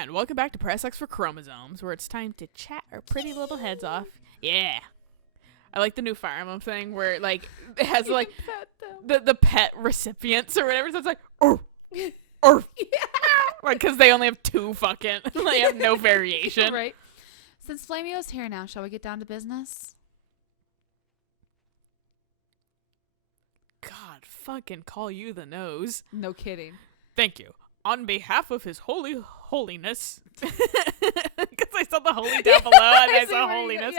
And welcome back to Press X for Chromosomes, where it's time to chat our pretty little heads off. Yeah. I like the new Fire Emblem thing where, like, it has, like, the pet recipients or whatever, so it's like, oh, yeah. Like, because they only have two fucking, they have no variation. Right. Since Flamio's here now, shall we get down to business? God, fucking call you the nose. No kidding. Thank you. On behalf of His Holiness, because I saw the holy down below and I saw holiness,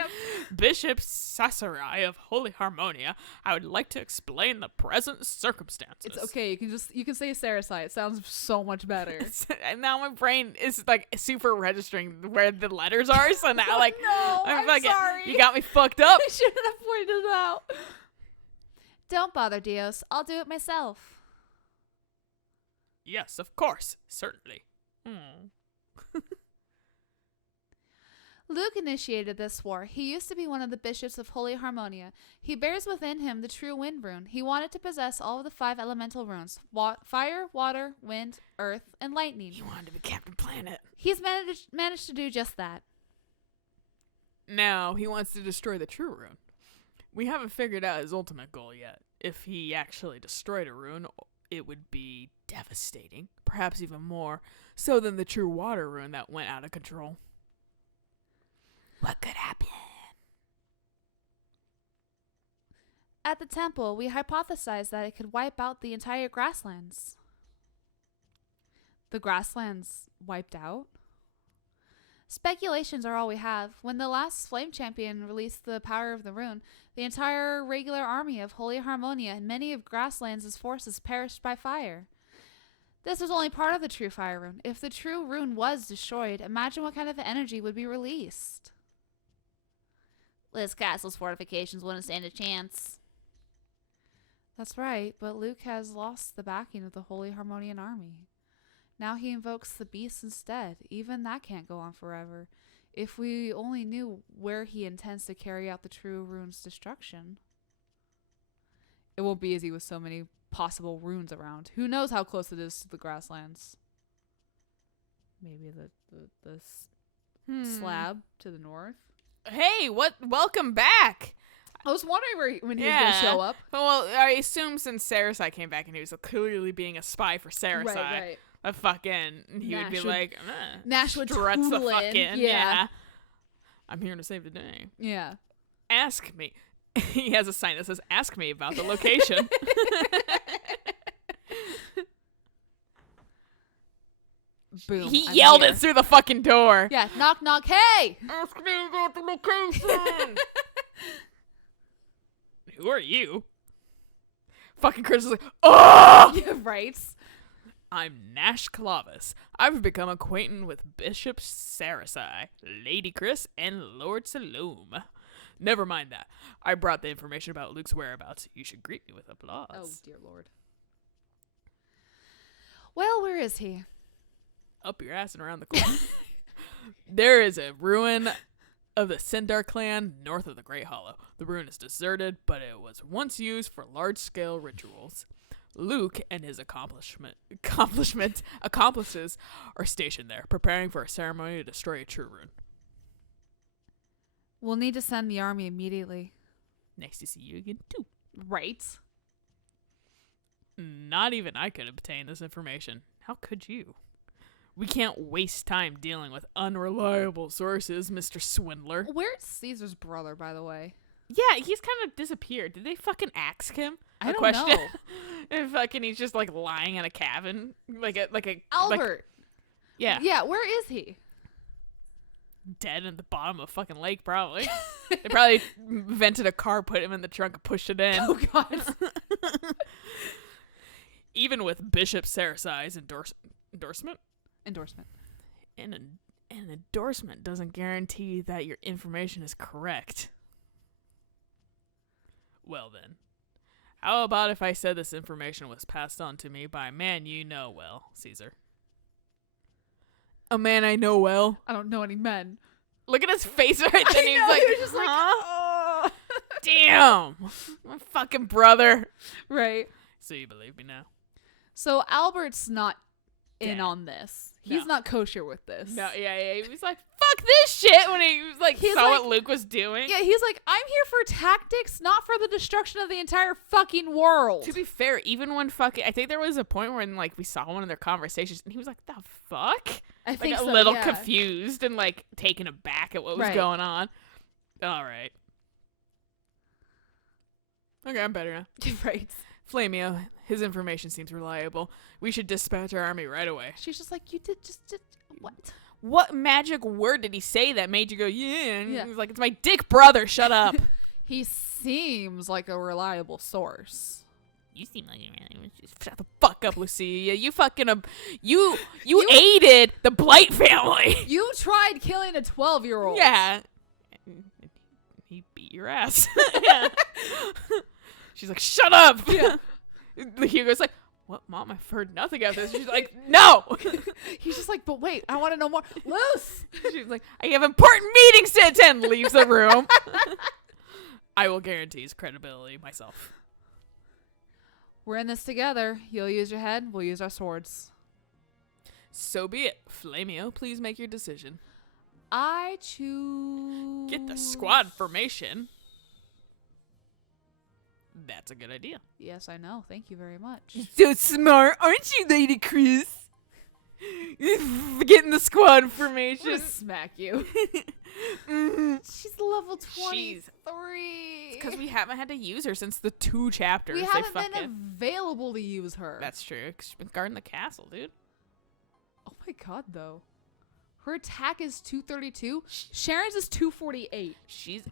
Bishop Sasarai of Holy Harmonia, I would like to explain the present circumstances. It's okay. You can say Sarasai. It sounds so much better. And now my brain is like super registering where the letters are. So now like, no, I'm sorry. You got me fucked up. I shouldn't have pointed it out. Don't bother, Dios. I'll do it myself. Yes, of course. Certainly. Luke initiated this war. He used to be one of the bishops of Holy Harmonia. He bears within him the true wind rune. He wanted to possess all of the 5 elemental runes. Fire, water, wind, earth, and lightning. He wanted to be Captain Planet. He's managed to do just that. Now, he wants to destroy the true rune. We haven't figured out his ultimate goal yet. If he actually destroyed a rune, it would be devastating. Perhaps even more so than the true water rune that went out of control. What could happen? At the temple, we hypothesized that it could wipe out the entire grasslands. The grasslands wiped out? Speculations are all we have. When the last Flame Champion released the power of the rune, the entire regular army of Holy Harmonia and many of Grasslands' forces perished by fire. This was only part of the true fire rune. If the true rune was destroyed, imagine what kind of energy would be released. Liz Castle's fortifications wouldn't stand a chance. That's right, but Luke has lost the backing of the Holy Harmonian army. Now he invokes the beast instead. Even that can't go on forever. If we only knew where he intends to carry out the true rune's destruction. It won't be easy with so many possible runes around. Who knows how close it is to the grasslands? Maybe the slab to the north. Hey, welcome back. I was wondering when he was going to show up. Well, I assume since Sarasai came back and he was clearly being a spy for Sarasai. Right. A fucking, he would be like, Nash would struts the toodle fuck in. Yeah. I'm here to save the day. Yeah. Ask me. He has a sign that says, ask me about the location. Boom. He yelled it through the fucking door. Yeah, knock, knock, hey! Ask me about the location. Who are you? Fucking Chris is like, oh! Yeah, right. I'm Nash Clavis. I've become acquainted with Bishop Sarasai, Lady Chris, and Lord Saloom. Never mind that. I brought the information about Luke's whereabouts. You should greet me with applause. Oh, dear Lord. Well, where is he? Up your ass and around the corner. There is a ruin of the Sindar clan north of the Great Hollow. The ruin is deserted, but it was once used for large-scale rituals. Luke and his accomplices are stationed there, preparing for a ceremony to destroy a true rune. We'll need to send the army immediately. Nice to see you again, too. Right. Not even I could obtain this information. How could you? We can't waste time dealing with unreliable sources, Mr. Swindler. Where's Caesar's brother, by the way? Yeah, he's kind of disappeared. Did they fucking ask him I don't question? know. And fucking he's just like lying in a cabin, like a Albert. Yeah. Yeah, where is he? Dead at the bottom of a fucking lake, probably. They probably vented a car, put him in the trunk, and pushed it in. Oh, God. Even with Bishop Sarasai's endorsement? Endorsement. An endorsement doesn't guarantee that your information is correct. Well then, how about if I said this information was passed on to me by a man you know well, Caesar? A man I know well? I don't know any men. Look at his face right then. He's like, he was just huh? like, oh. Damn. My fucking brother. Right. So you believe me now? So Albert's not in Yeah. on this. He's not kosher with this. No, yeah. He was like, fuck this shit when he was like, He's saw like- what Luke was doing. Yeah, he's like, I'm here for tactics, not for the destruction of the entire fucking world. To be fair, even when fucking, I think there was a point when like we saw one of their conversations and he was like, the fuck? I Like think a so, little yeah. confused and like taken aback at what was Right. going on. All right. Okay, I'm better now. Right. Flamio, his information seems reliable. We should dispatch our army right away. She's just like, you did just what? What magic word did he say that made you go, yeah? And Yeah. he was like, it's my dick brother, shut up. He seems like a reliable source. You seem like you really shut the fuck up, Lucia. You fucking you aided the Blight family. You tried killing a 12-year-old. Yeah. He beat your ass. Yeah. She's like, shut up. Yeah. Hugo's like, what, Mom? I've heard nothing of this. She's like, no. He's just like, but wait, I want to know more. Luce! She's like, I have important meetings to attend. Leaves the room. I will guarantee his credibility myself. We're in this together. You'll use your head. We'll use our swords. So be it. Flamio, please make your decision. I choose... Get the squad formation. That's a good idea. Yes, I know. Thank you very much. So smart, aren't you, Lady Chris? Getting the squad I'm formation. gonna smack you. She's level 23. Because we haven't had to use her since the 2 chapters. We they haven't fucking... been available to use her. That's true. 'Cause she's been guarding the castle, dude. Oh my god, though. Her attack is 232. Sharon's is 248. She's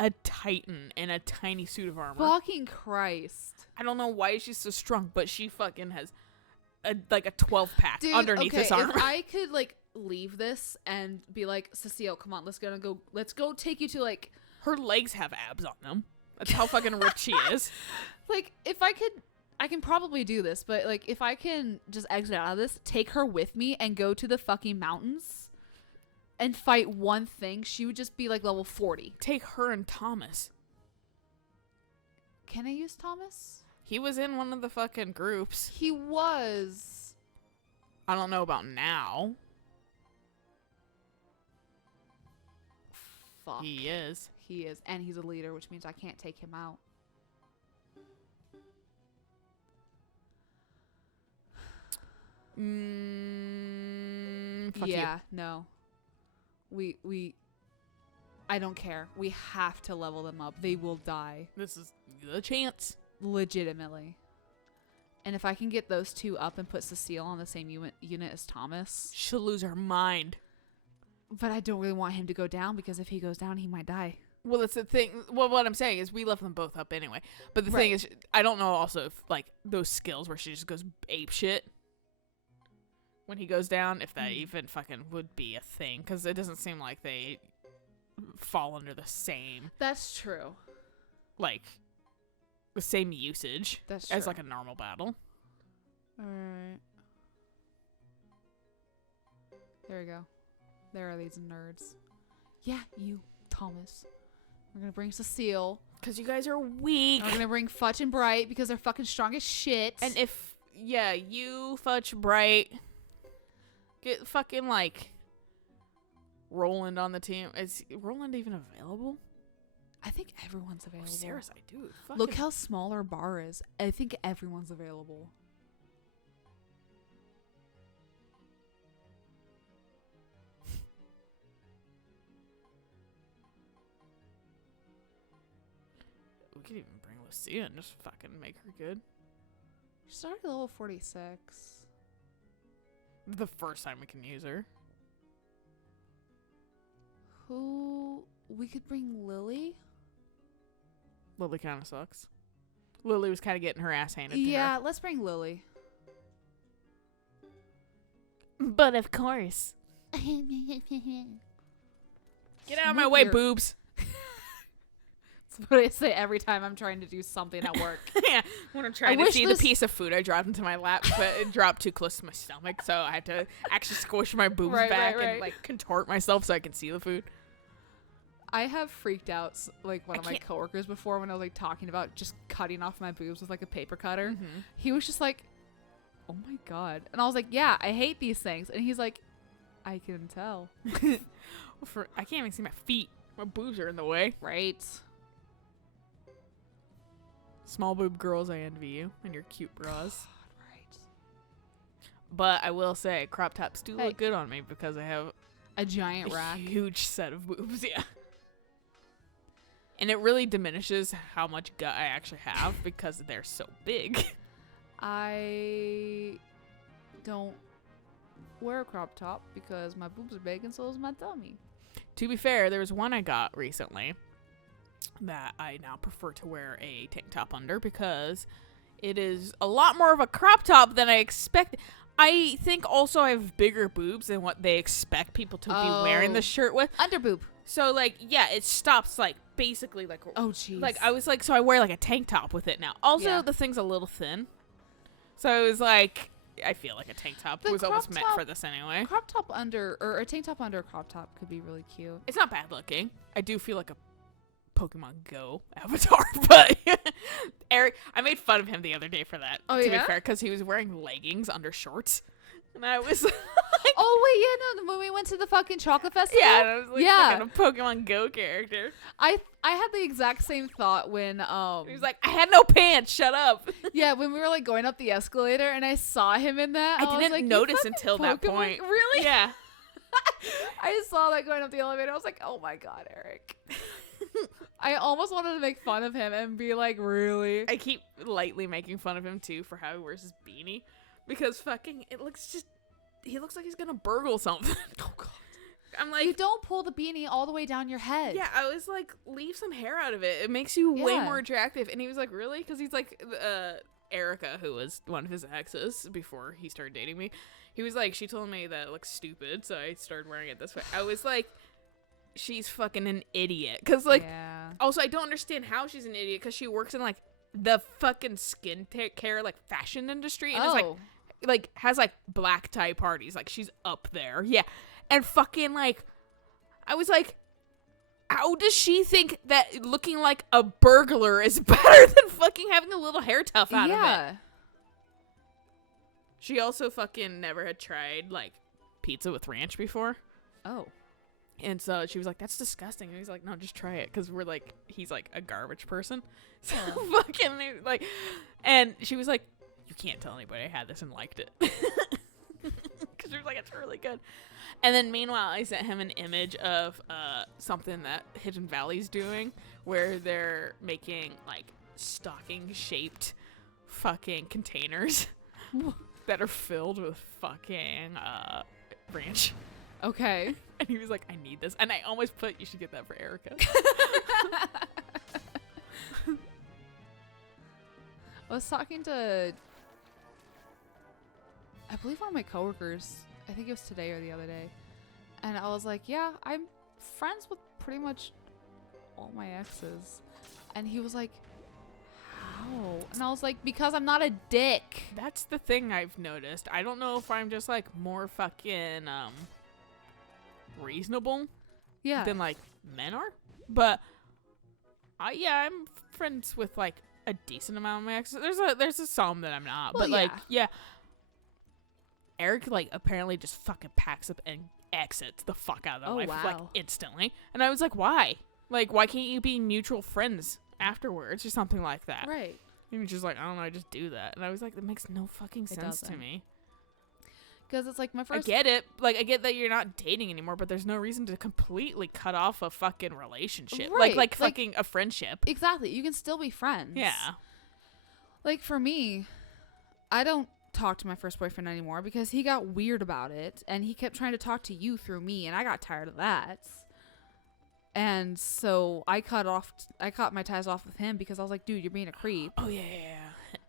a titan in a tiny suit of armor. Fucking Christ. I don't know why she's so strong, but she fucking has a 12-pack Dude, underneath okay, this armor. if I could, like, leave this and be like, Cecile, come on, let's go take you to, like... Her legs have abs on them. That's how fucking ripped she is. Like, if I could... I can probably do this, but, like, if I can just exit out of this, take her with me and go to the fucking mountains and fight one thing, she would just be, like, level 40. Take her and Thomas. Can I use Thomas? He was in one of the fucking groups. He was. I don't know about now. Fuck. He is. He is. And he's a leader, which means I can't take him out. Fuck Yeah, no. We I don't care. We have to level them up. They will die. you. This is the chance. Legitimately. And if I can get those two up and put Cecile on the same unit as Thomas. She'll lose her mind. But I don't really want him to go down because if he goes down, he might die. Well, that's the thing. Well, what I'm saying is we left them both up anyway. But the thing Right. is, I don't know also if, like, those skills where she just goes ape shit when he goes down, if that even fucking would be a thing. Because it doesn't seem like they fall under the same, That's true. like, the same usage That's as, true. like, a normal battle. Alright. There we go. There are these nerds. Yeah, you, Thomas. We're gonna bring Cecile. Because you guys are weak. And we're gonna bring Futch and Bright because they're fucking strong as shit. And if, yeah, you, Futch, Bright, get fucking, like, Roland on the team. Is Roland even available? I think everyone's Oh, available. Sarah's, I do. Fucking Look how small our bar is. I think everyone's available. we could even bring Lucia and just fucking make her good. She's already level 46. The first time we can use her. Who... We could bring Lily? Lily kind of sucks. Lily was kind of getting her ass handed to Yeah, her. let's bring Lily. But of course. Get out of my way, Weird. boobs. That's what I say every time I'm trying to do something at work. Yeah, when I'm trying to wish see this- the piece of food I dropped into my lap, but it dropped too close to my stomach, so I had to actually squish my boobs Right, back right, right. and, like, contort myself so I can see the food. I have freaked out like one I of my can't- coworkers before when I was like talking about just cutting off my boobs with like a paper cutter. Mm-hmm. He was just like, oh my God. And I was like, yeah, I hate these things. And he's like, I can tell. I can't even see my feet. My boobs are in the way. Right. Small boob girls, I envy you and your cute bras. God, right. But I will say, crop tops do Hey. look good on me because I have A giant a rack. huge set of boobs. Yeah. And it really diminishes how much gut I actually have because they're so big. I don't wear a crop top because my boobs are big and so is my tummy. To be fair, there was one I got recently that I now prefer to wear a tank top under because it is a lot more of a crop top than I expected. I think also I have bigger boobs than what they expect people to be wearing the shirt with. Underboob. So, like, yeah, it stops, like, basically, like... Oh, jeez. Like, I was like, so I wear, like, a tank top with it now. Also, Yeah. the thing's a little thin. So, I was like, I feel like a tank top The was almost crop meant top- for this anyway. Crop top under, or a tank top under a crop top could be really cute. It's not bad looking. I do feel like a Pokemon Go avatar, but Eric, I made fun of him the other day for that, Oh, to yeah? be fair, because he was wearing leggings under shorts. And I was Oh, wait, yeah, no, when we went to the fucking chocolate festival? yeah, and I was like Yeah. fucking a Pokemon Go character. I had the exact same thought when, He was like, I had no pants, shut up. yeah, when we were, like, going up the escalator and I saw him in that. I was didn't like, "You notice fucking until that Pokemon-" point. Really? Yeah. I just saw that going up the elevator. I was like, oh my God, Eric. I almost wanted to make fun of him and be like, really? I keep lightly making fun of him too for how he wears his beanie because fucking he looks like he's gonna burgle something. Oh, God. I'm like, You don't pull the beanie all the way down your head. yeah, I was like, leave some hair out of it. It makes you way Yeah. more attractive. And he was like, really? Because he's like, Erica, who was one of his exes before he started dating me, he was like, she told me that it looks stupid, so I started wearing it this way. I was like, she's fucking an idiot. Because, like, Yeah. also, I don't understand how she's an idiot because she works in, like, the fucking skin care, like, fashion industry. And it's, like, has, like, black tie parties. Like, she's up there. Yeah. And fucking, like, I was like, how does she think that looking like a burglar is better than fucking having a little hair tuft out of it? Yeah. She also fucking never had tried, like, pizza with ranch before. Oh. And so she was like, that's disgusting. And he's like, no, just try it. Because we're like, he's like a garbage person. So fucking, like, and she was like, you can't tell anybody I had this and liked it. Because she was like, it's really good. And then meanwhile, I sent him an image of something that Hidden Valley's doing where they're making, like, stocking-shaped fucking containers that are filled with fucking ranch. Okay. And he was like, I need this. And I almost put, you should get that for Erica. I was talking to, I believe one of my coworkers, I think it was today or the other day, and I was like, yeah, I'm friends with pretty much all my exes. And he was like, how? And I was like, because I'm not a dick. That's the thing I've noticed. I don't know if I'm just, like, more fucking reasonable Yeah. than, like, men are. But, yeah, I'm friends with, like, a decent amount of my exes. There's a some that I'm not. Well, but, like, yeah. Eric, like, apparently just fucking packs up and exits the fuck out of their Oh, life, like, wow. instantly. And I was like, why? Like, why can't you be mutual friends afterwards or something like that? Right. And he's just like, I don't know, I just do that. And I was like, that makes no fucking sense to doesn't. me. Because it's like my I first. get it. Like, I get that you're not dating anymore, but there's no reason to completely cut off a fucking relationship. Right, Like like- fucking a friendship. Exactly. You can still be friends. Yeah. Like for me, I don't talk to my first boyfriend anymore because he got weird about it and he kept trying to talk to you through me and I got tired of that. And so I cut my ties off with him because I was like, dude, you're being a creep. Oh, yeah, yeah, yeah.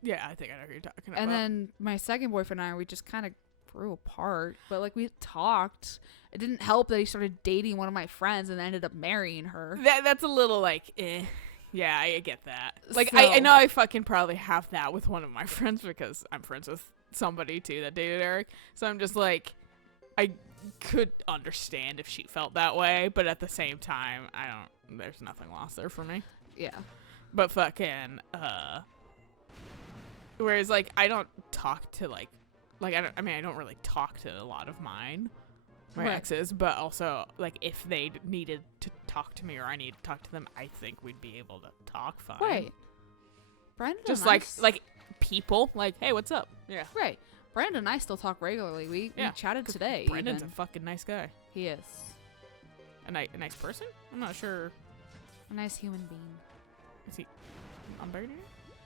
Yeah, I think I know who you're talking about. And then my second boyfriend and I, we just kind of grew apart, but like we talked. It didn't help that he started dating one of my friends and ended up marrying her. That's a little like, eh. Yeah, I get that. Like, So- I know I fucking probably have that with one of my friends because I'm friends with somebody too that dated Eric. So I'm just like, I could understand if she felt that way, but at the same time, there's nothing lost there for me. Yeah. But fucking, whereas like, I don't talk to like like, I don't really talk to a lot of my Right. exes, but also, like, if they needed to talk to me or I need to talk to them, I think we'd be able to talk fine. Right. Brandon Just and I like people, like, hey, what's up? Yeah. Right. Brandon and I still talk regularly. We chatted today. Brendan's even. a fucking nice guy. He is. A nice person? I'm not sure. A nice human being. Is he non-binary?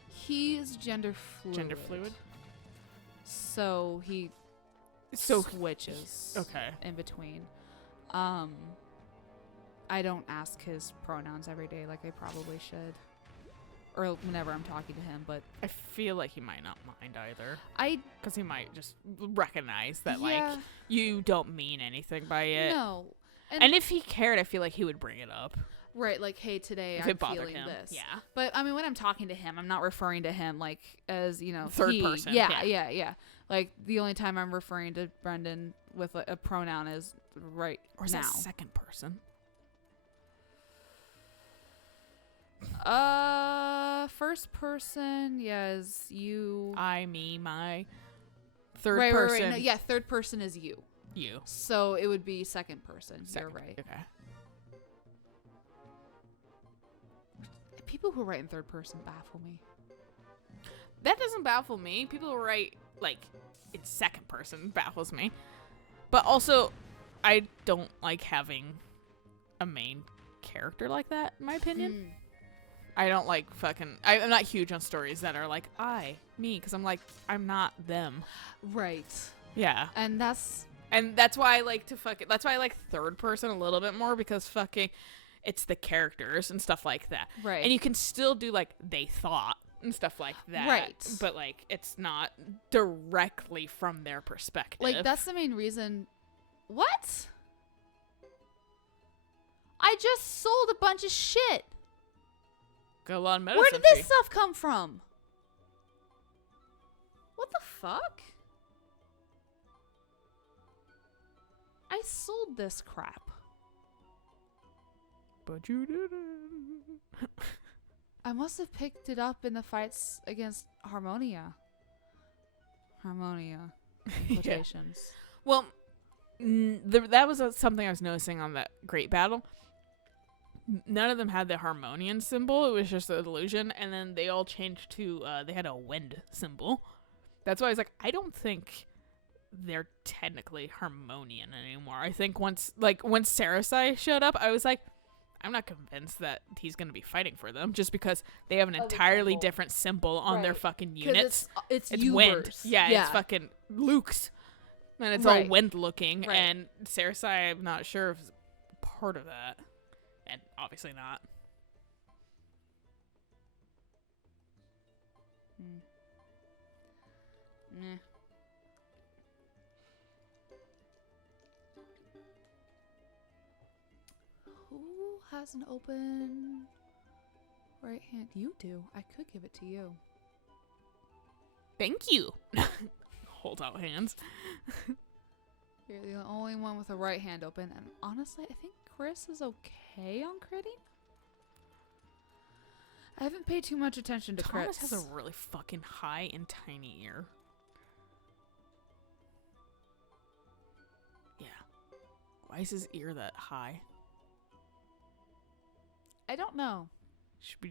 He's gender fluid. Gender fluid? So he So switches okay. in between. I don't ask his pronouns every day like I probably should. Or whenever I'm talking to him, but I feel like he might not mind either. I Because he might just recognize that, yeah, like, you don't mean anything by it. no. And if he cared, I feel like he would bring it up. Right, like, hey, today If I'm it bothered feeling him. this. Yeah. But I mean, when I'm talking to him, I'm not referring to him like as, you know, Third he. person, Yeah, yeah. yeah. Like the only time I'm referring to Brendan with a pronoun is right Or is now. that second person? First person, yes, you. I, me, my. Third Right, person. right. No, yeah, third person is you. You. So it would be second person. Second. You're right. Okay. People who write in third person baffle me. That doesn't baffle me. People who write, like, in second person baffles me. But also, I don't like having a main character like that, in my opinion. I don't like fucking... I'm not huge on stories that are like, me, because I'm like, I'm not them. Right. Yeah. And that's why I like to fucking... That's why I like third person a little bit more, because fucking... It's the characters and stuff like that. right. And you can still do, like, they thought and stuff like that. Right. But, like, it's not directly from their perspective. like, that's the main reason. What? I just sold a bunch of shit. Go on medicine Where did fee. this stuff come from? What the fuck? I sold this crap. But you didn't. I must have picked it up in the fights against Harmonia. Harmonia. Yeah. Quotations. Well, that was something I was noticing on that Great Battle. None of them had the Harmonian symbol. It was just an illusion. And then they all changed to, they had a wind symbol. That's why I was like, I don't think they're technically Harmonian anymore. I think once Sarasai showed up, I was like, I'm not convinced that he's going to be fighting for them just because they have an Oh, the entirely symbol. different symbol on their Right. fucking units. It's It's Ubers. wind. Yeah, it's fucking Luke's. And it's all Right. wind looking. Right. And Sarasai, I'm not sure if it's part of that. And obviously not. Meh. Who has an open right hand? You do. I could give it to you. Thank you. Hold out hands. You're the only one with a right hand open, and honestly, I think Chris is okay on critting. I haven't paid too much attention to Thomas crits. has a really fucking high and tiny ear. Yeah. Why is his ear that high? I don't know. Should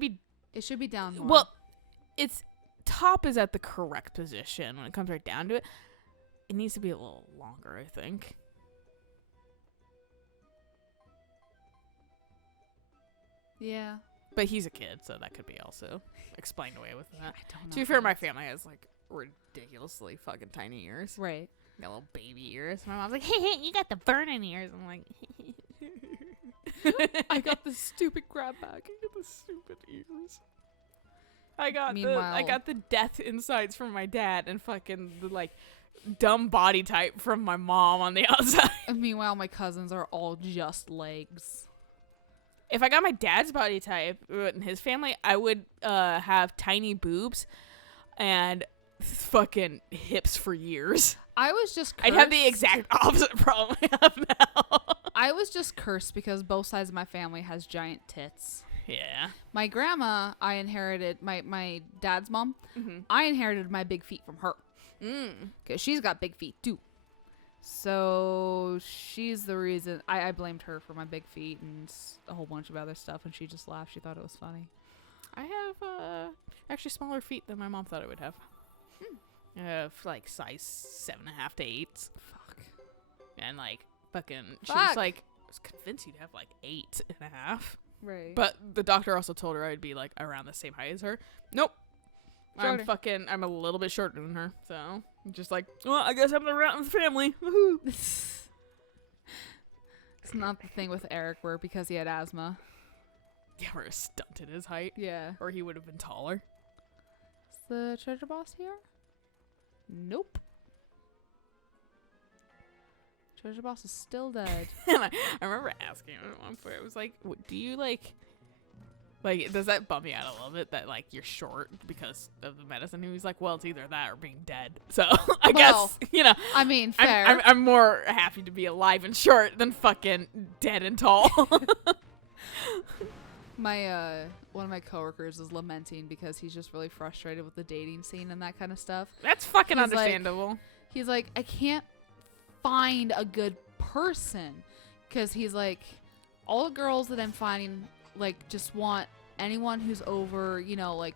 be It should be down more. well, it's top is at the correct position when it comes right down to it. It needs to be a little longer, I think. yeah. But he's a kid, so that could be also explained away with that. I don't know. To be fair, my family has like ridiculously fucking tiny ears. Right. Got little baby ears. My mom's like, hey, you got the burning ears. I'm like, I got the stupid grab bag. I got the stupid ears. I got the death insides from my dad and fucking the like dumb body type from my mom on the outside. And meanwhile, my cousins are all just legs. If I got my dad's body type in his family, I would have tiny boobs and fucking hips for years. I was just cursed. I'd have the exact opposite problem I have now. I was just cursed because both sides of my family has giant tits. Yeah. My grandma, I inherited my dad's mom. Mm-hmm. I inherited my big feet from her. Because she's got big feet too. So she's the reason I blamed her for my big feet and a whole bunch of other stuff, and she just laughed. She thought it was funny. I have actually smaller feet than my mom thought I would have. I have like size 7.5 to 8. Fuck. And like fucking, she was like, I was convinced you'd have like 8.5. Right. But the doctor also told her I'd be like around the same height as her. Nope. Shorter. I'm a little bit shorter than her. So I'm just like, well, I guess I'm the rat in the family. Woohoo. It's not the thing with Eric where because he had asthma. Yeah, we're stunted his height. Yeah. Or he would have been taller. Is the treasure boss here? Nope. Treasure boss is still dead. And I remember asking him at one point, I was like, do you like, does that bum me out a little bit that like you're short because of the medicine? He was like, well, it's either that or being dead. So I guess, you know, I mean, fair. I'm more happy to be alive and short than fucking dead and tall. My one of my coworkers is lamenting because he's just really frustrated with the dating scene and that kind of stuff. That's fucking He's understandable. He's like, I can't find a good person because he's like, all the girls that I'm finding like just want anyone who's over, you know, like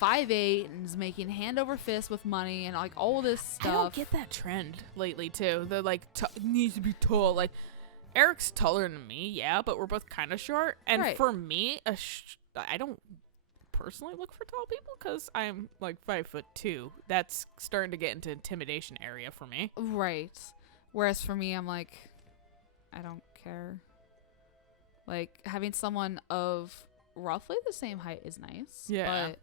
5'8" and is making hand over fist with money and like all this stuff. I don't get that trend lately too. The like needs to be tall. Like Eric's taller than me, yeah, but we're both kind of short. And Right. for me, I don't personally look for tall people because I'm like 5'2". That's starting to get into intimidation area for me. Right. Whereas for me, I'm like, I don't care. Like having someone of roughly the same height is nice. Yeah. But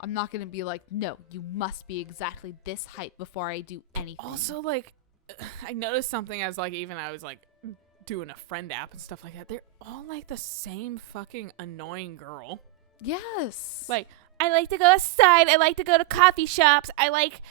I'm not going to be like, no, you must be exactly this height before I do anything. Also, like, I noticed something as like even I was like doing a friend app and stuff like that. They're all like the same fucking annoying girl. Yes. Like, I like to go outside. I like to go to coffee shops. I like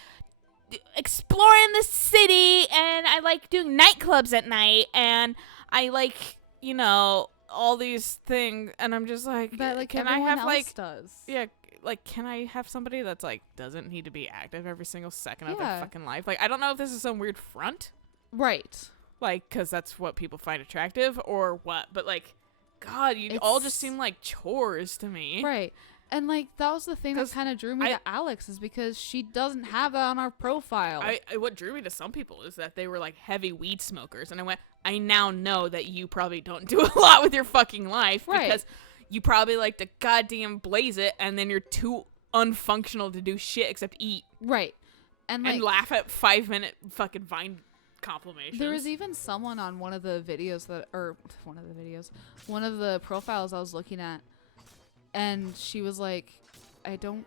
exploring the city, and I like doing nightclubs at night, and I like, you know, all these things. And I'm just like, that like can I everyone have else like, does. yeah, like, can I have somebody that's like doesn't need to be active every single second of Yeah. their fucking life? Like, I don't know if this is some weird front, Right. like, because that's what people find attractive or what, but like, God, you all just seem like chores to me. Right. And like that was the thing that 'Cause kind of drew me to Alex is because she doesn't have that on our profile. What drew me to some people is that they were like heavy weed smokers, and I went, I now know that you probably don't do a lot with your fucking life, Right. because you probably like to goddamn blaze it, and then you're too unfunctional to do shit except eat Right. And like laugh at 5-minute fucking Vine compilations. there was even someone on one of the videos one of the profiles I was looking at, and she was like, I don't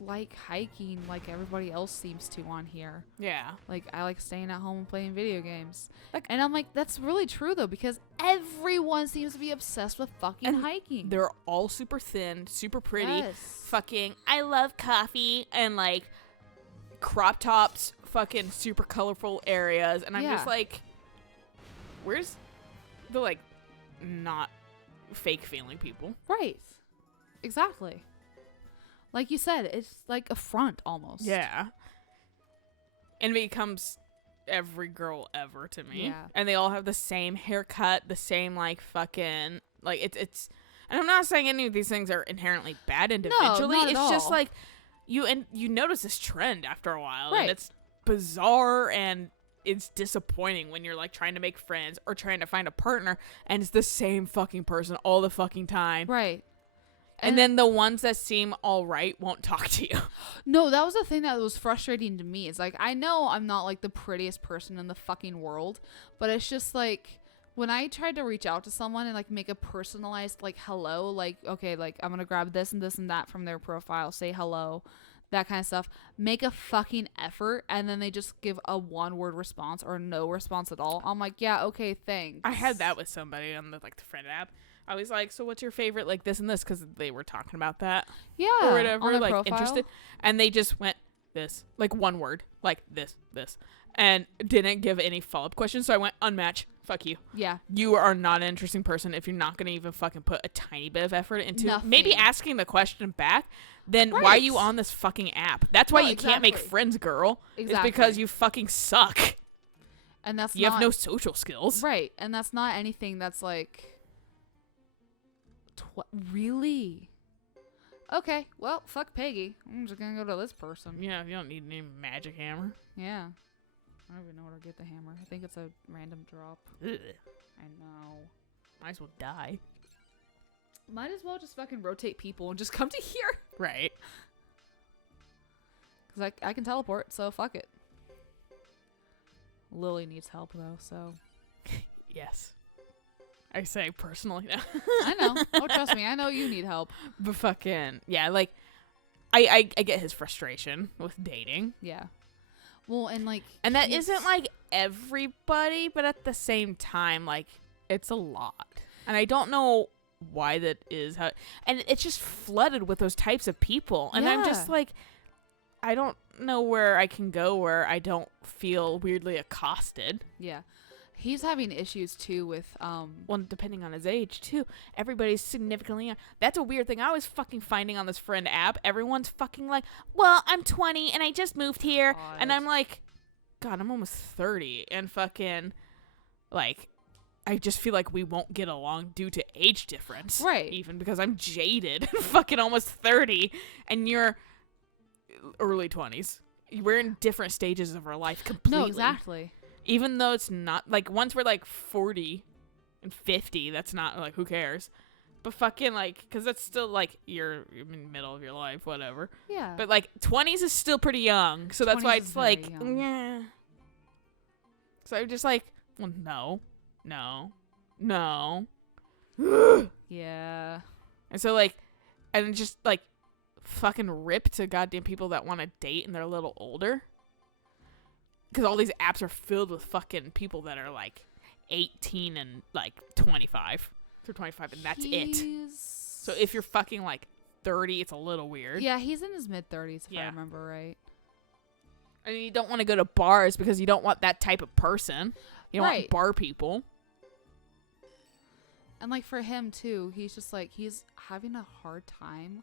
like hiking like everybody else seems to on here. Yeah. Like, I like staying at home and playing video games. Like, and I'm like, that's really true, though, because everyone seems to be obsessed with fucking hiking. They're all super thin, super pretty. Yes. Fucking, I love coffee and like crop tops, fucking super colorful areas. And I'm just like, where's the like not fake feeling people? Right. Exactly. Like you said, it's like a front almost. Yeah. And it becomes every girl ever to me. Yeah. And they all have the same haircut, the same like fucking like it's and I'm not saying any of these things are inherently bad individually. not at It's just all. like you notice this trend after a while, Right. and it's bizarre and it's disappointing when you're like trying to make friends or trying to find a partner and it's the same fucking person all the fucking time. Right. And then the ones that seem all right won't talk to you. No, that was the thing that was frustrating to me. It's like, I know I'm not like the prettiest person in the fucking world, but it's just like when I tried to reach out to someone and like make a personalized like hello, like, okay, like I'm going to grab this and this and that from their profile, say hello, that kind of stuff, make a fucking effort, and then they just give a one-word response or no response at all. I'm like, yeah, okay, thanks. I had that with somebody on the like the friend app. I was like, so what's your favorite like this and this, because they were talking about that Yeah. or whatever, on their like profile. interested, and they just went this. Like one word. Like this. And didn't give any follow-up questions. So I went, unmatch. Fuck you. Yeah. You are not an interesting person if you're not going to even fucking put a tiny bit of effort into Nothing. maybe asking the question back. Then why are Right. you on this fucking app? That's why No, you can't make exactly. friends, girl. Exactly. It's because you fucking suck. And that's You have no social skills. Right. And that's not anything that's like... Really? Okay. Well, fuck Peggy. I'm just gonna go to this person. Yeah, you don't need any magic hammer. Yeah. I don't even know where to get the hammer. I think it's a random drop. Ugh. I know. Might as well die. Might as well just fucking rotate people and just come to here. Right. Because I can teleport, so fuck it. Lily needs help, though, so... Yes. I say personally now. I know. Oh, trust me. I know you need help. But fucking... Yeah, like... I get his frustration with dating. Yeah. Well, and like... And that isn't like everybody, but at the same time, like, it's a lot. And I don't know why that is. And it's just flooded with those types of people. And I'm just Yeah. like... I don't know where I can go where I don't feel weirdly accosted. Yeah. He's having issues too with Well, depending on his age too. Everybody's significantly young. That's a weird thing I was fucking finding on this friend app. Everyone's fucking like, well, I'm 20 and I just moved here. God. And I'm like, God, I'm almost 30 and fucking like I just feel like we won't get along due to age difference. Right. Even because I'm jaded and fucking almost 30 and you're early 20s. We're in different stages of our life completely. No, exactly. Even though it's not like once we're like 40 and 50, that's not like who cares. But fucking like, because that's still like you're in the middle of your life, whatever. Yeah. But like 20s is still pretty young, so that's why 20s it's is very like, young. yeah. So I'm just like, well, no. Yeah. And so like, and just like fucking rip to goddamn people that want to date and they're a little older. Because all these apps are filled with fucking people that are like 18 and like 25 through 25 and that's it. So if you're fucking like 30, it's a little weird. Yeah, he's in his mid-30s if I Yeah. remember right. And you don't want to go to bars because you don't want that type of person. You don't Right. want bar people. And like for him too, he's just like he's having a hard time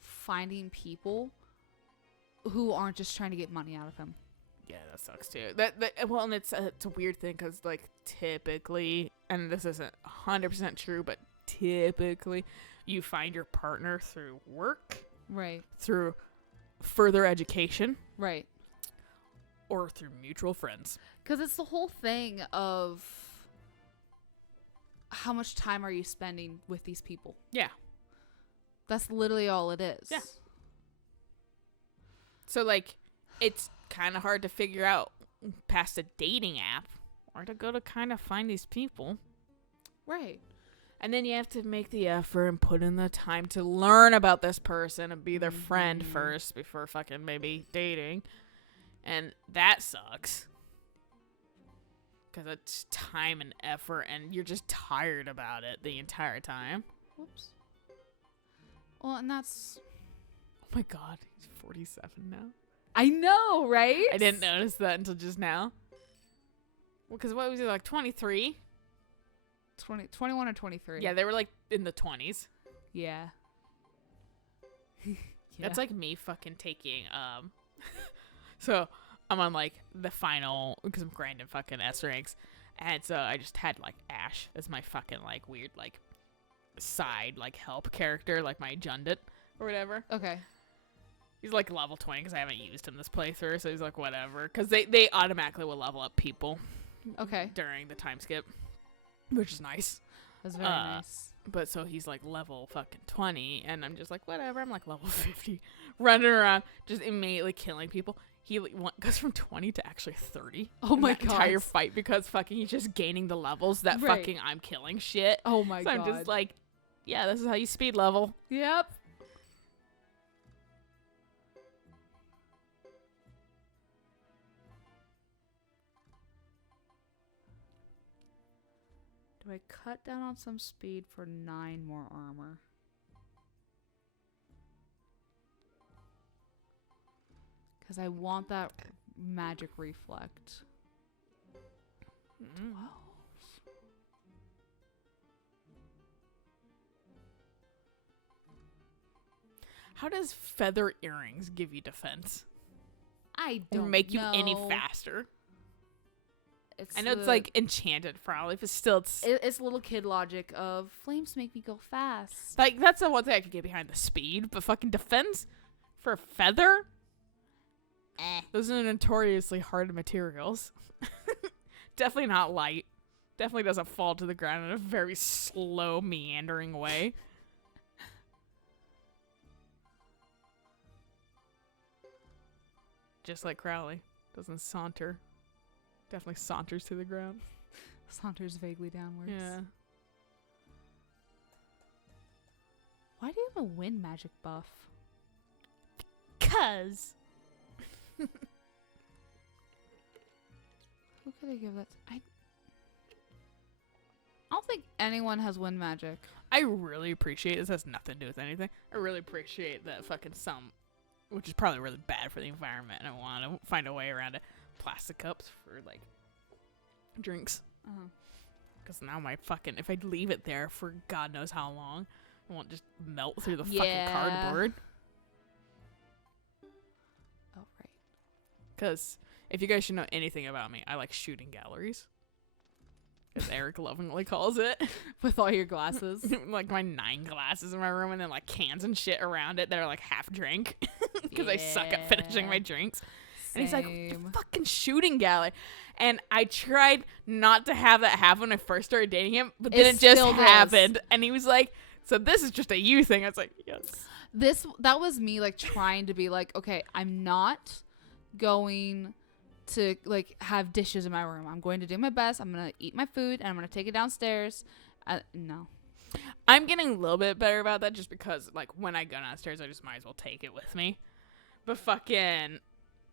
finding people who aren't just trying to get money out of him. Yeah, that sucks too. Well, and it's a weird thing because like typically, and this isn't 100% true, but typically you find your partner through work, Right. through further education, Right. or through mutual friends. Because it's the whole thing of how much time are you spending with these people? Yeah. That's literally all it is. Yeah. So like it's kind of hard to figure out past a dating app or to go to kind of find these people. Right. And then you have to make the effort and put in the time to learn about this person and be their friend first before fucking maybe dating. And that sucks. Because it's time and effort and you're just tired about it the entire time. Whoops. Well, and that's... Oh my God, he's 47 now. I know, right? I didn't notice that until just now. Well, because what was he, like 23? 21 or 23. Yeah, they were like in the 20s. Yeah. Yeah. That's like me fucking taking, so I'm on like the final, because I'm grinding fucking S ranks. And so I just had like Ash as my fucking like weird like side like help character, like my Jundit or whatever. Okay. He's like level 20 because I haven't used him this playthrough, so he's like whatever. Because they automatically will level up people Okay. during the time skip, which is nice. That's very nice. But so he's like level fucking 20, and I'm just like whatever. I'm like level 50, running around, just immediately killing people. He goes from 20 to actually 30. Oh in my that entire God. fight because fucking he's just gaining the levels that Right. fucking I'm killing shit. Oh my So God. I'm just like, yeah, this is how you speed level. Yep. Do I cut down on some speed for 9 more armor? Because I want that magic reflect. 12. How does feather earrings give you defense? I Or don't make you know. any faster? It's I know it's like enchanted probably, but still it's little kid logic of flames make me go fast. like that's the one thing I could get behind, the speed, but fucking defense for a feather? Those are notoriously hard materials. Definitely not light. Definitely doesn't fall to the ground in a very slow, meandering way. Just like Crowley. Doesn't saunter. Definitely saunters to the ground. Saunters vaguely downwards. Yeah. Why do you have a wind magic buff? 'Cause. Who could I give that? I don't think anyone has wind magic. I really appreciate this. Has nothing to do with anything. I really appreciate that fucking some, which is probably really bad for the environment, and I want to find a way around it. Plastic cups for like drinks. Because now my fucking, if I leave it there for God knows how long, it won't just melt through the fucking cardboard. Oh, right. Because if you guys should know anything about me, I like shooting galleries. As Eric lovingly calls it. With all your glasses. Like my 9 glasses in my room, and then like cans and shit around it that are like half drink. Because I suck at finishing my drinks. And he's like, the fucking shooting gallery. And I tried not to have that happen when I first started dating him, but then it just happened. And he was like, so this is just a you thing. I was like, yes. That was me like trying to be like, okay, I'm not going to like have dishes in my room. I'm going to do my best. I'm going to eat my food and I'm going to take it downstairs. No. I'm getting a little bit better about that just because like when I go downstairs, I just might as well take it with me. But fucking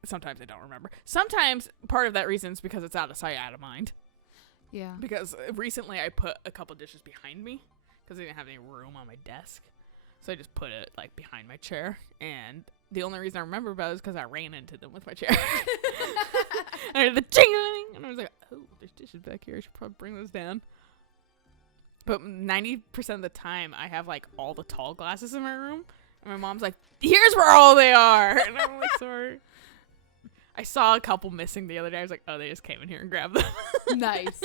sometimes I don't remember. Sometimes part of that reason is because it's out of sight, out of mind. Yeah. Because recently I put a couple dishes behind me because I didn't have any room on my desk. So I just put it like behind my chair. And the only reason I remember about it is because I ran into them with my chair. And I heard the jingling. And I was like, oh, there's dishes back here. I should probably bring those down. But 90% of the time I have like all the tall glasses in my room. And my mom's like, here's where all they are. And I'm like, sorry. I saw a couple missing the other day. I was like, oh, they just came in here and grabbed them. Nice.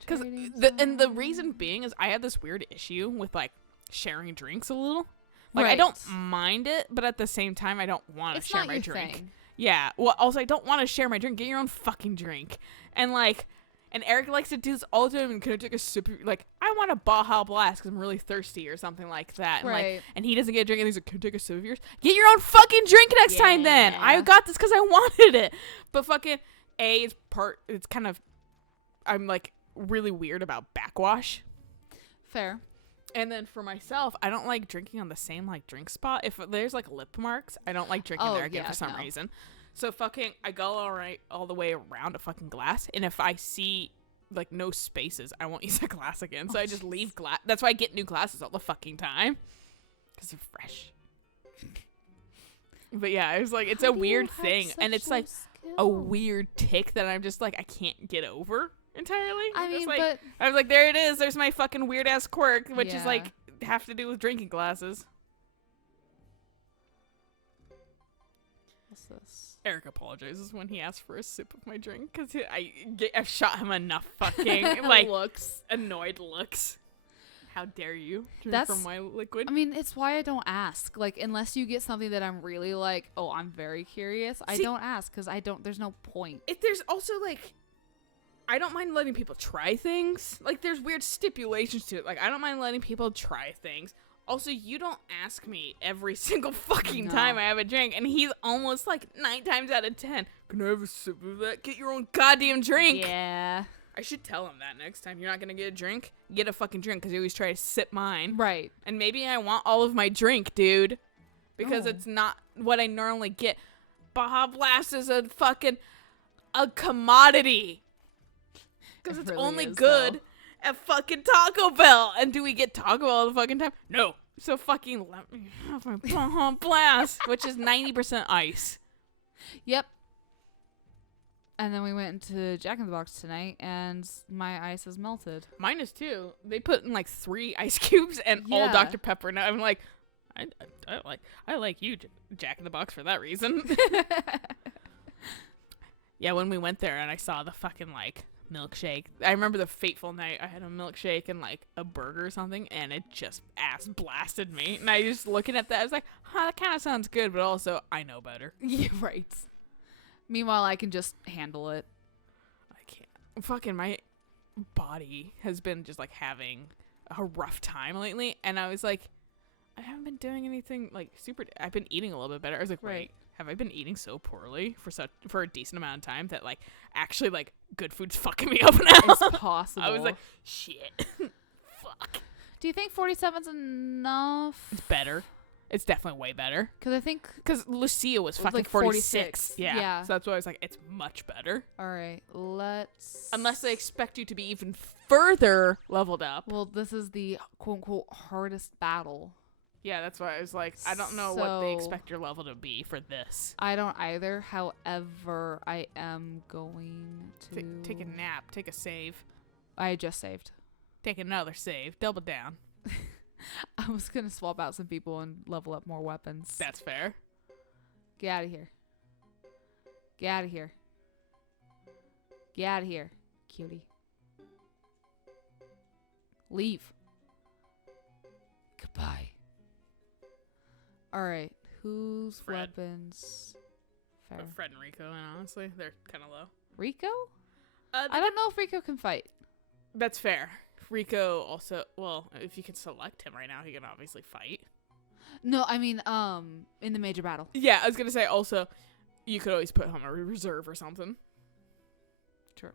Because the reason being is I have this weird issue with like sharing drinks a little. Like I don't mind it, but at the same time I don't want to share my drink. Thing. Yeah. Well, also I don't want to share my drink. Get your own fucking drink. And like, and Eric likes to do this all the time. And can I take a sip? Like I want a Baja Blast because I'm really thirsty or something like that. And like, and he doesn't get a drink. And he's like, can I take a sip of yours? Get your own fucking drink next time. Then I got this because I wanted it. But fucking it's kind of, I'm like really weird about backwash. Fair. And then for myself, I don't like drinking on the same like drink spot. If there's like lip marks, I don't like drinking there again for some reason. So fucking, I go all the way around a fucking glass, and if I see like no spaces, I won't use a glass again. So I just leave glass. That's why I get new glasses all the fucking time, because they're fresh. But yeah, it was like it's a weird thing, and it's like a weird tick that I'm just like I can't get over entirely. I mean, like, but I was like, there it is. There's my fucking weird ass quirk, which is like have to do with drinking glasses. What's this? Eric apologizes when he asks for a sip of my drink because I've shot him enough fucking like annoyed looks. How dare you drink from my liquid? I mean, it's why I don't ask. Like, unless you get something that I'm really like, oh, I'm very curious. I don't ask because there's no point. If there's also like, I don't mind letting people try things. Like, there's weird stipulations to it. Like, I don't mind letting people try things. Also, you don't ask me every single fucking time I have a drink, and he's almost like 9 times out of 10. Can I have a sip of that? Get your own goddamn drink. Yeah. I should tell him that next time. You're not going to get a drink? Get a fucking drink, because you always try to sip mine. Right. And maybe I want all of my drink, dude. Because it's not what I normally get. Baja Blast is a commodity. Because it's really only good at fucking Taco Bell. And do we get Taco Bell all the fucking time? No. So fucking let me have my blast, which is 90% ice. Yep. And then we went into Jack in the Box tonight, and my ice is melted. Mine is too. They put in like 3 ice cubes and all Yeah. Dr. Pepper. And I'm like, I like you, Jack in the Box, for that reason. Yeah, when we went there and I saw the fucking like milkshake. I remember the fateful night I had a milkshake and like a burger or something, and it just ass blasted me. And I just looking at that, I was like, that kind of sounds good, but also I know better. Yeah, right. Meanwhile, I can just handle it. I can't. Fucking my body has been just like having a rough time lately, and I was like, I haven't been doing anything like super. I've been eating a little bit better. I was like, Right. wait, have I been eating so poorly for a decent amount of time that like actually like good food's fucking me up now? It's possible. I was like, shit. Fuck. do you think 47's enough? It's better. It's definitely way better. Because I think... Because Lucia was It was fucking like 46. 46. Yeah. Yeah. So that's why I was like, it's much better. All right, let's... Unless they expect you to be even further leveled up. Well, this is the quote-unquote hardest battle. Yeah, that's why I was like, I don't know what they So- expect your level to be for this. I don't either. However, I am going to... Take a nap. Take a save. I just saved. Take another save. Double down. I was going to swap out some people and level up more weapons. That's fair. Get out of here. Get out of here. Get out of here, cutie. Leave. Goodbye. Alright, whose Fred. weapons? Fair. Fred and Rico, and honestly, they're kind of low. Rico? I don't know if Rico can fight. That's fair. Rico also, well, if you can select him right now, he can obviously fight. No, I mean, in the major battle. Yeah, I was going to say also, you could always put him a reserve or something. Sure.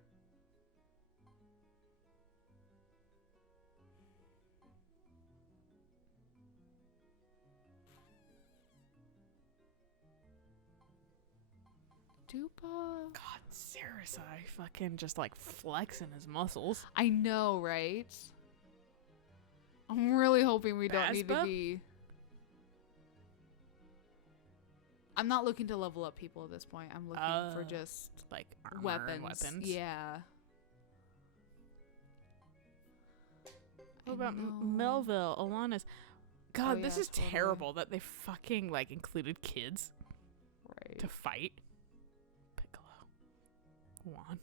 Dupa. God, Sarasai fucking just like flexing his muscles. I know, right? I'm really hoping we don't need to Baspa? be... I'm not looking to level up people at this point. I'm looking for just Like armor weapons. and weapons. Yeah. What about know. Melville, Alana's? God, Oh, this yeah, is totally. terrible that they fucking like included kids Right. to fight. Piccolo. Juan.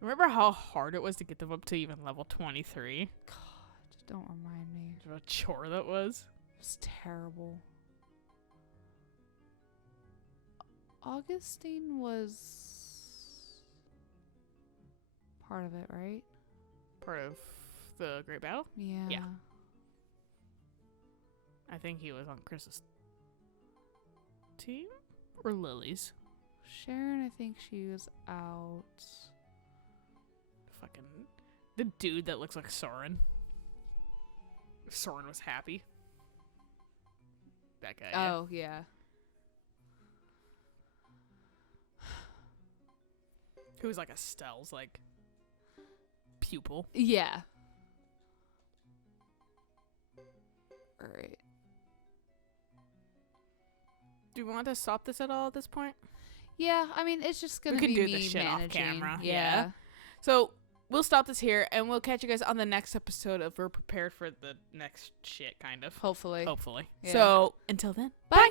Remember how hard it was to get them up to even level 23? God, don't remind me. What a chore that was. It's terrible. Augustine was part of it, right? Part of the Great Battle? Yeah. Yeah. I think he was on Chris's team? Or Lily's? Sharon, I think she was out. Fucking the dude that looks like Soren. Soren was happy. That guy. Yeah. Oh, yeah. Who was like a Stell's like pupil. Yeah. All right. Do you want to stop this at all at this point? Yeah, I mean, it's just gonna We can be do me this shit off managing. camera, Yeah. yeah. So we'll stop this here, and we'll catch you guys on the next episode of We're Prepared for the Next Shit, kind of. Hopefully. Hopefully. Yeah. So until then, Bye.